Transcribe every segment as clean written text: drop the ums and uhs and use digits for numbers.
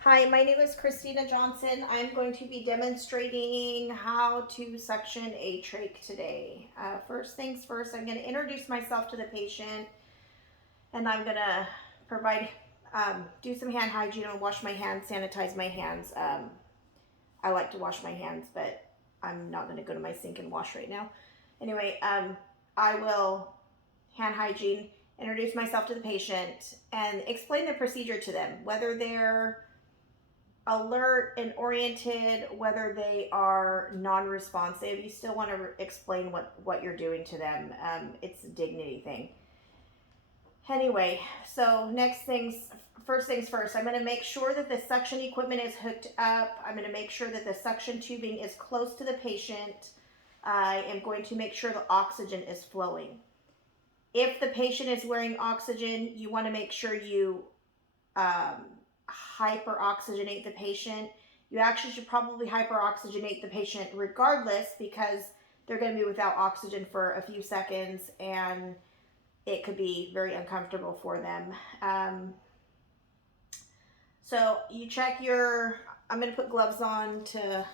Hi, my name is Christina Johnson. I'm going to be demonstrating how to suction a trach today. First things first, I'm going to introduce myself to the patient, and I'm going to provide, do some hand hygiene and wash my hands, sanitize my hands. I like to wash my hands, but I'm not going to go to my sink and wash right now. Anyway, I will hand hygiene, introduce myself to the patient, and explain the procedure to them, whether they're alert and oriented, whether they are non-responsive. You still want to explain what you're doing to them. It's a dignity thing. Anyway, so first things first, I'm going to make sure that the suction equipment is hooked up. I'm going to make sure that the suction tubing is close to the patient. I am going to make sure the oxygen is flowing. If the patient is wearing oxygen, you want to make sure you hyperoxygenate the patient. You actually should probably hyperoxygenate the patient regardless, because they're going to be without oxygen for a few seconds and it could be very uncomfortable for them. So you check I'm going to put gloves on to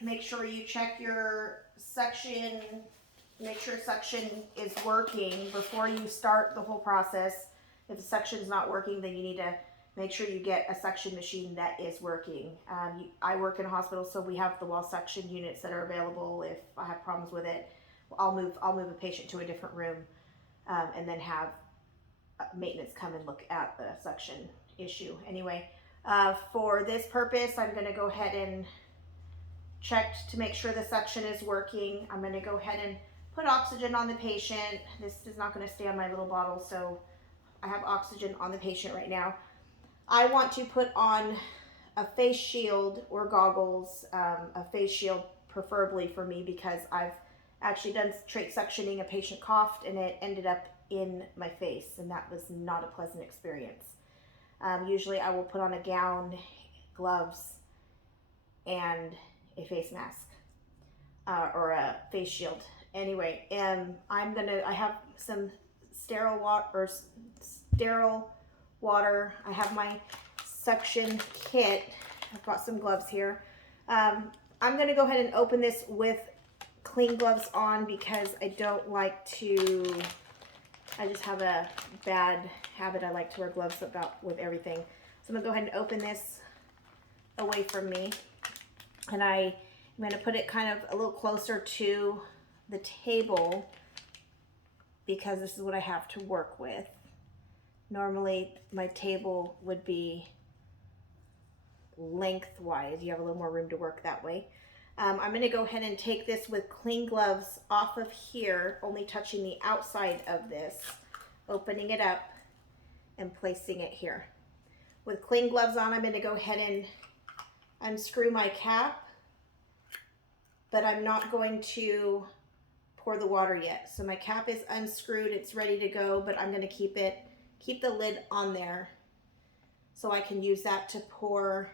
make sure you check your suction, make sure suction is working before you start the whole process. If the suction is not working, then you need to make sure you get a suction machine that is working. I work in a hospital, so we have the wall suction units that are available. If I have problems with it, I'll move a patient to a different room, and then have maintenance come and look at the suction issue. Anyway, for this purpose, I'm going to go ahead and check to make sure the suction is working. I'm going to go ahead and put oxygen on the patient. This is not going to stay on my little bottle, so I have oxygen on the patient right now. I want to put on a face shield or goggles, a face shield preferably for me, because I've actually done trach suctioning. A patient coughed and it ended up in my face, and that was not a pleasant experience. Usually I will put on a gown, gloves, and a face mask, or a face shield. Anyway, I have some sterile water. I have my suction kit. I've got some gloves here. I'm going to go ahead and open this with clean gloves on, because I don't like to, I just have a bad habit. I like to wear gloves with everything. So I'm going to go ahead and open this away from me. And I'm going to put it kind of a little closer to the table, because this is what I have to work with. Normally my table would be lengthwise. You have a little more room to work that way. I'm going to go ahead and take this with clean gloves off of here, only touching the outside of this, opening it up and placing it here. With clean gloves on, I'm going to go ahead and unscrew my cap, but I'm not going to pour the water yet. So my cap is unscrewed, it's ready to go, but I'm going to keep the lid on there so I can use that to pour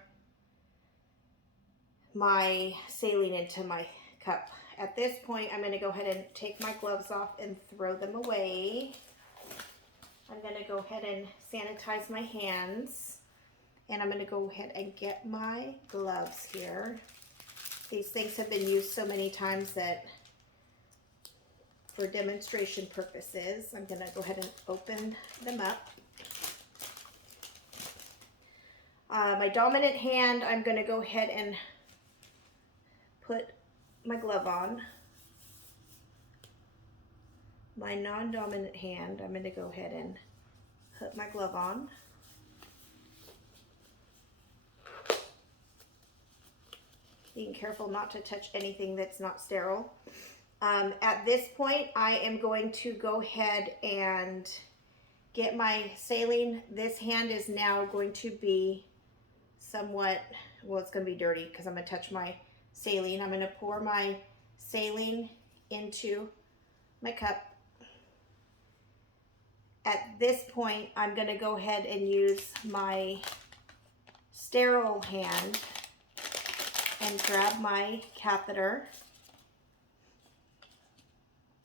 my saline into my cup. At this point, I'm going to go ahead and take my gloves off and throw them away. I'm going to go ahead and sanitize my hands, and I'm going to go ahead and get my gloves here. These things have been used so many times that for demonstration purposes, I'm going to go ahead and open them up. My dominant hand, I'm going to go ahead and put my glove on. My non-dominant hand, I'm going to go ahead and put my glove on. Being careful not to touch anything that's not sterile. At this point, I am going to go ahead and get my saline. This hand is now going to be somewhat, well, it's going to be dirty because I'm going to touch my saline. I'm going to pour my saline into my cup. At this point, I'm going to go ahead and use my sterile hand and grab my catheter.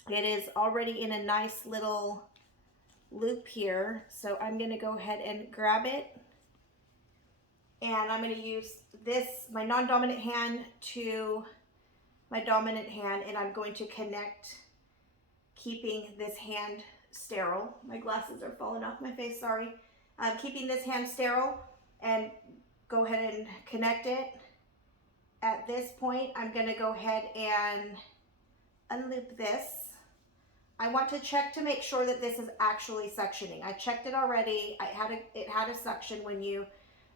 It is already in a nice little loop here. So I'm going to go ahead and grab it, and I'm going to use this, my non-dominant hand to my dominant hand, and I'm going to connect, keeping this hand sterile. My glasses are falling off my face, sorry. Keeping this hand sterile, and go ahead and connect it. At this point, I'm going to go ahead and unloop this. I want to check to make sure that this is actually suctioning. I checked it already. It had a suction when you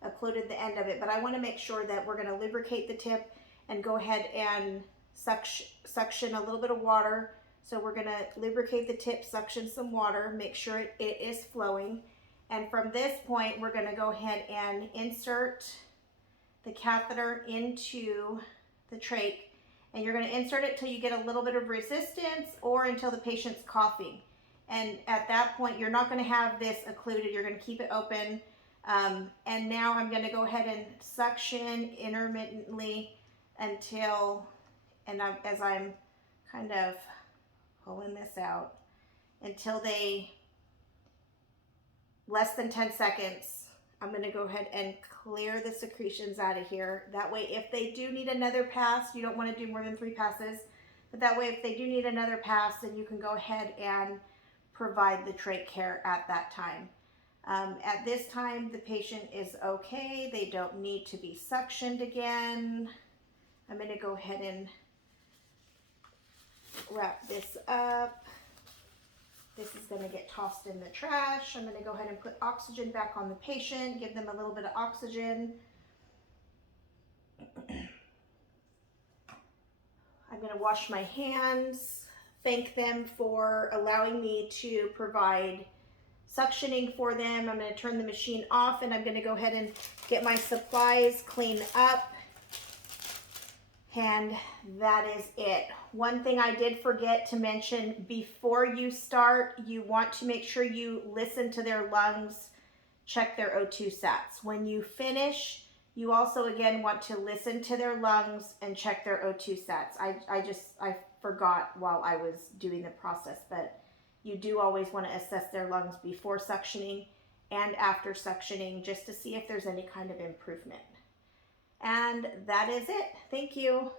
occluded the end of it, but I want to make sure that we're going to lubricate the tip and go ahead and suction a little bit of water. So we're going to lubricate the tip, suction some water, make sure it is flowing. And from this point, we're going to go ahead and insert the catheter into the trach, and you're going to insert it till you get a little bit of resistance or until the patient's coughing. And at that point, you're not going to have this occluded. You're going to keep it open. And now I'm going to go ahead and suction intermittently until, as I'm kind of pulling this out, until they, less than 10 seconds, I'm going to go ahead and clear the secretions out of here. That way, if they do need another pass, you don't want to do more than 3 passes, but that way, if they do need another pass, then you can go ahead and provide the trach care at that time. At this time, the patient is okay. They don't need to be suctioned again. I'm going to go ahead and wrap this up. This is going to get tossed in the trash. I'm going to go ahead and put oxygen back on the patient, give them a little bit of oxygen. I'm going to wash my hands, thank them for allowing me to provide suctioning for them. I'm going to turn the machine off, and I'm going to go ahead and get my supplies cleaned up. And that is it. One thing I did forget to mention, before you start, you want to make sure you listen to their lungs, check their O2 sats. When you finish, you also again want to listen to their lungs and check their O2 sats. I forgot while I was doing the process, but you do always want to assess their lungs before suctioning and after suctioning, just to see if there's any kind of improvement. And that is it. Thank you.